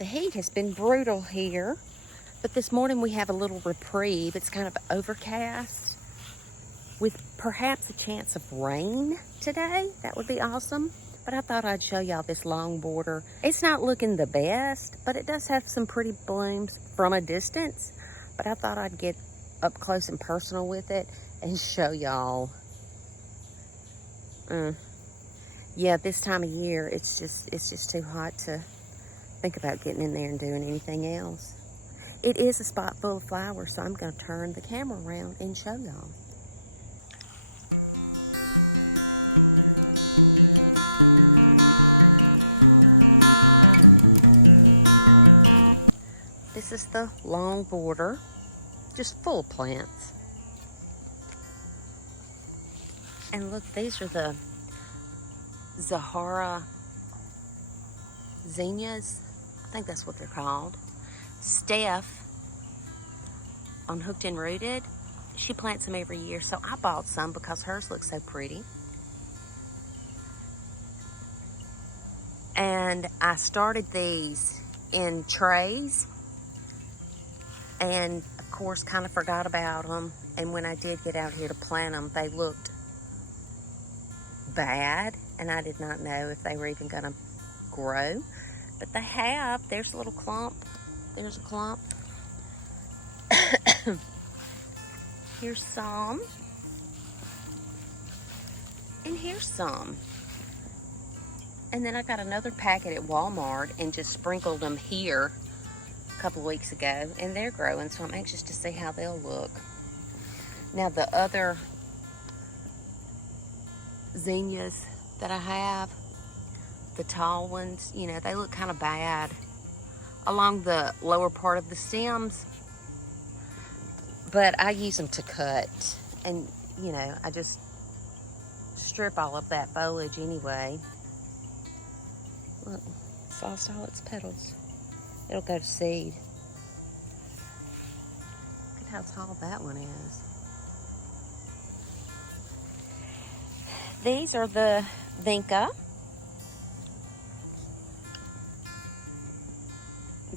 The heat has been brutal here, but this morning we have a little reprieve. It's kind of overcast with perhaps a chance of rain today. That would be awesome. But I thought I'd show y'all this long border. It's not looking the best, but it does have some pretty blooms from a distance. But I thought I'd get up close and personal with it and show y'all. Yeah, this time of year, it's just too hot to think about getting in there and doing anything else. It is a spot full of flowers, so I'm going to turn the camera around and show y'all. This is the long border, just full of plants. And look, these are the Zinnias. I think that's what they're called. Steph on Hooked and Rooted, she plants them every year, so I bought some because hers looks so pretty. And I started these in trays and of course kind of forgot about them, and when I did get out here to plant them, they looked bad and I did not know if they were even gonna grow, but they have. There's a little clump. There's a clump. Here's some. And here's some. And then I got another packet at Walmart and just sprinkled them here a couple of weeks ago, and they're growing, so I'm anxious to see how they'll look. Now the other zinnias that I have, the tall ones, you know, they look kind of bad along the lower part of the stems, but I use them to cut, and you know, I just strip all of that foliage anyway. Look, it's lost all its petals. It'll go to seed. Look at how tall that one is. These are the vinca.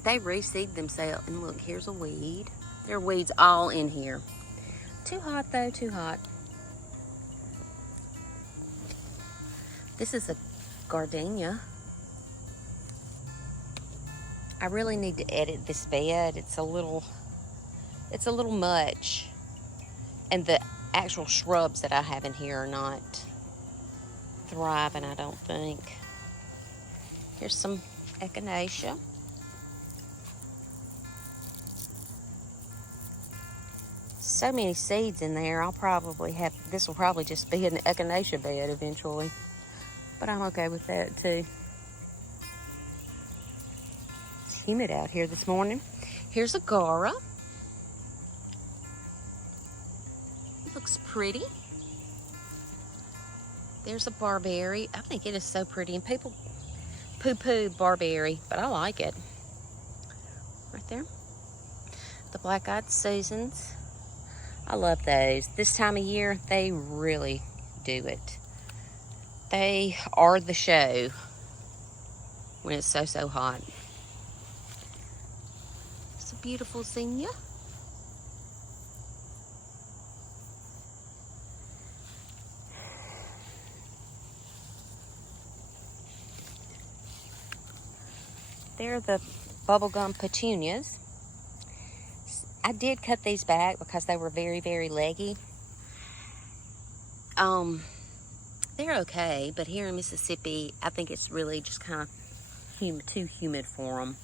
They reseed themselves, and look, here's a weed. There are weeds all in here. Too hot though, too hot. This is a gardenia. I really need to edit this bed. It's a little much. And the actual shrubs that I have in here are not thriving, I don't think. Here's some echinacea. So many seeds in there. I'll probably have, this will probably just be an echinacea bed eventually, but I'm okay with that too. It's humid out here this morning. Here's a gara. Looks pretty. There's a barberry. I think it is so pretty, and people poo-poo barberry, but I like it. Right there. The black-eyed Susans. I love those. This time of year, they really do it. They are the show when it's so hot. It's a beautiful zinnia. They're the bubblegum petunias. I did cut these back because they were very leggy. They're okay, but here in Mississippi, I think it's really just kind of too humid for them.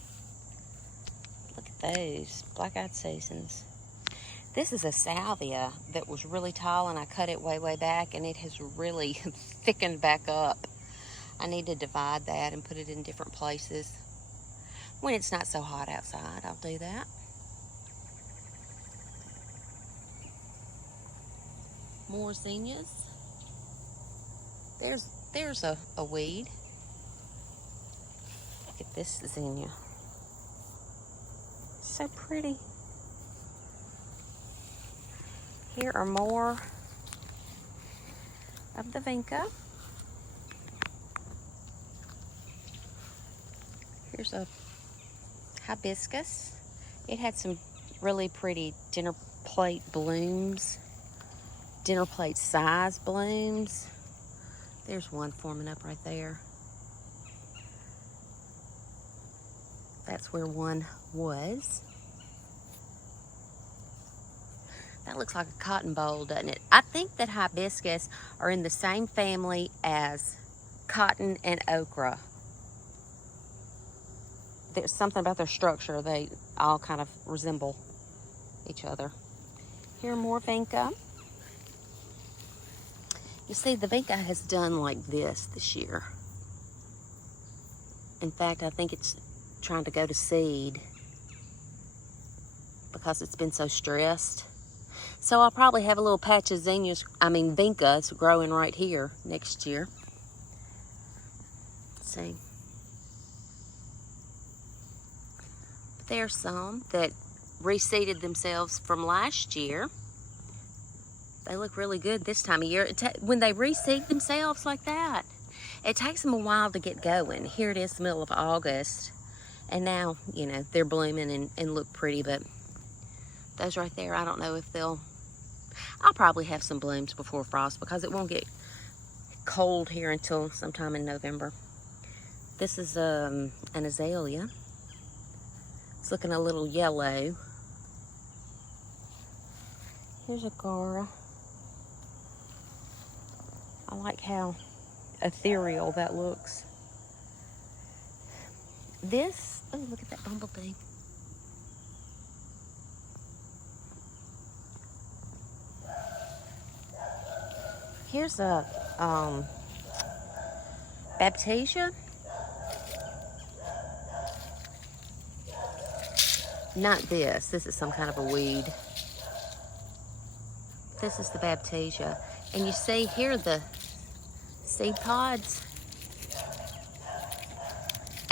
Look at those black-eyed Susans. This is a salvia that was really tall, and I cut it way back, and it has really thickened back up. I need to divide that and put it in different places. When it's not so hot outside, I'll do that. More zinnias. There's a weed. Look at this zinnia. So pretty. Here are more of the vinca. Here's a Hibiscus. It had some really pretty dinner plate blooms, dinner plate size blooms. There's one forming up right there. That's where one was. That looks like a cotton boll, doesn't it? I think that hibiscus are in the same family as cotton and okra. There's something about their structure. They all kind of resemble each other. Here, more vinca. You see, the vinca has done like this year. In fact, I think it's trying to go to seed because it's been so stressed. So I'll probably have a little patch of vincas growing right here next year. Let's see. But there's some that reseeded themselves from last year. They look really good this time of year. When they reseed themselves like that, it takes them a while to get going. Here it is, the middle of August. And now, you know, they're blooming and look pretty, but those right there, I don't know if I'll probably have some blooms before frost because it won't get cold here until sometime in November. This is an azalea. It's looking a little yellow. Here's a gara. I like how ethereal that looks. This, oh, look at that bumblebee. Here's a Baptisia. Not this. This is some kind of a weed. This is the Baptisia. And you see here the seed pods.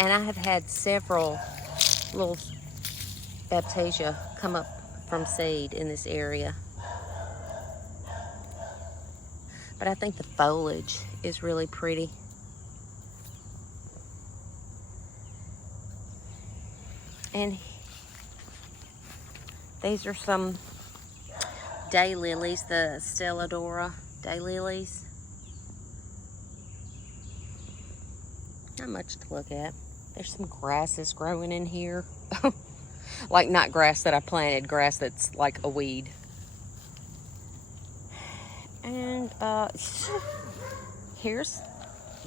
And I have had several little Baptisia come up from seed in this area. But I think the foliage is really pretty. And these are some daylilies, the Stelladora daylilies. Not much to look at. There's some grasses growing in here. Like not grass that I planted, grass that's like a weed. And here's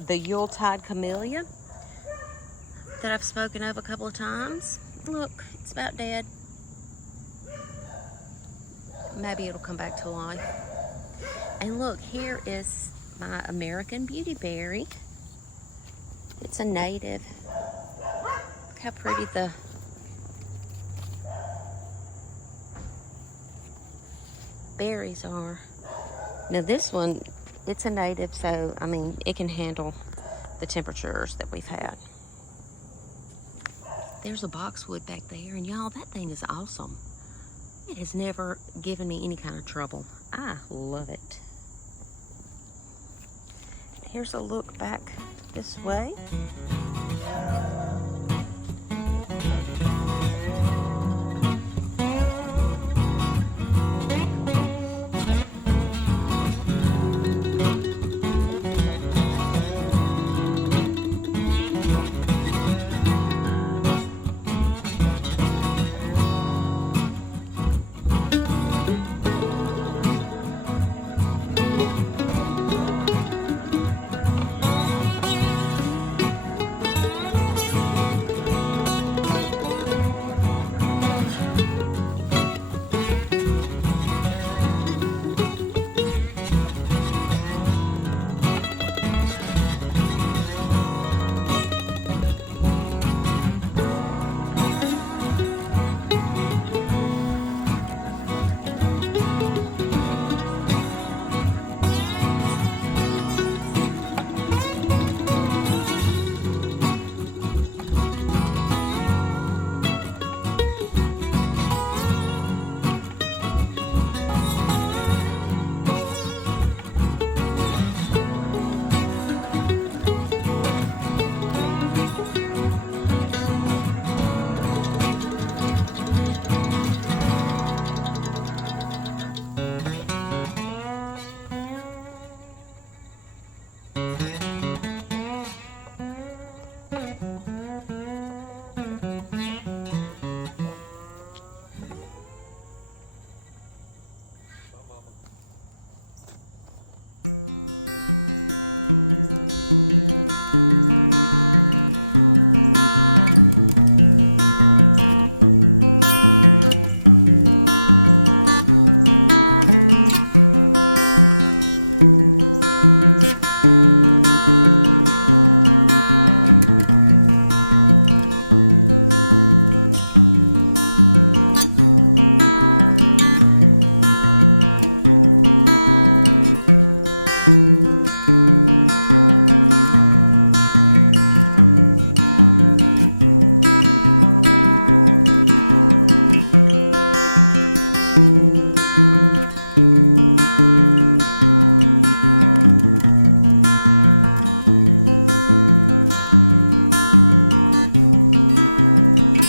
the Yuletide camellia that I've spoken of a couple of times. Look, it's about dead. Maybe it'll come back to life. And look, here is my American beautyberry. It's a native. Look how pretty the berries are. Now this one, it's a native, so, I mean, it can handle the temperatures that we've had. There's a boxwood back there, and y'all, that thing is awesome. It has never given me any kind of trouble. I love it. Here's a look back this way.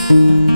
you.